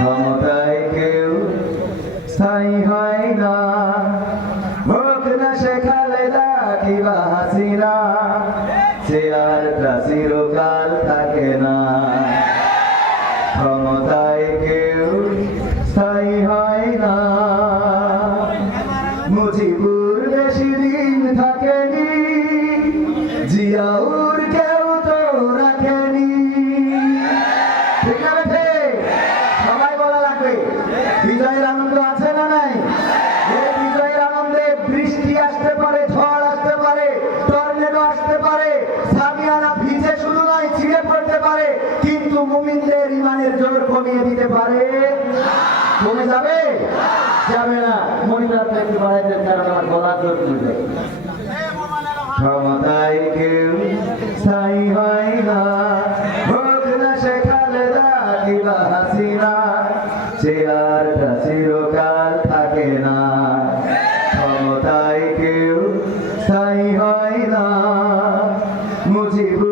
ক্ষমতায় কেউ স্থায়ী হয় না। হোক না সে খালেদা কিবা হাসিনা চেয়ারটা চিরকাল থাকে না। ক্ষমতায় কেউ স্থায়ী হয় না। কমিয়ে দিতে পারে? কমে যাবে? যাবে না। মনিটারটা একটু বাড়াই দেন, কারণ আমার গলা জোর তুলবে ক্ষমতায় কেউ স্থায়ী হয় না। হোক না হাসিনা, চেয়ারটা চিরকাল থাকে না। ক্ষমতায় কেউ স্থায়ী হয় না। মুজিবুর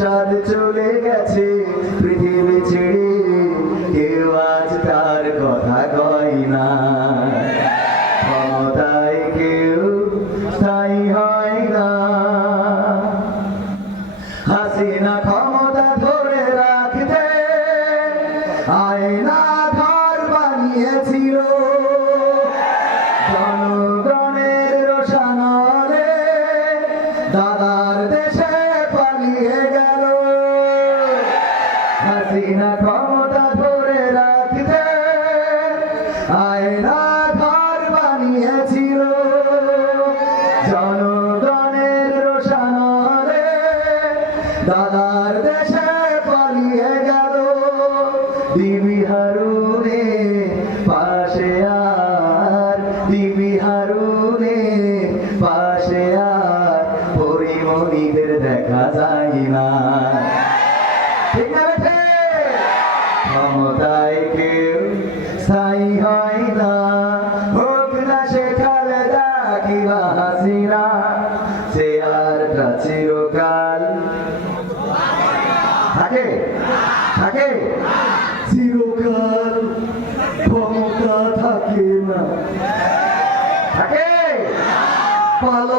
এর চলে গেছে পৃথিবী ছেড়ে। কেউ আজ তার কথা কয় না। ক্ষমতায় কেউ স্থায়ী হয় না। হাসিনা ক্ষমতা ধরে রাখতে আয়না ঘর বানিয়েছিল। জনগণের রোশানলে দাদার দেশে পালিয়ে হাসিনা ক্ষমতা ধরে রাখতে আয়না ঘর বানিয়েছিল। জনগণের রোশানলে দাদার দেশে পালিয়ে গেল। দিবি হারুনে পাশে আর, দিবি হারুনে পাশে আর, পরিমণিদের দেখা যায় না। Follow.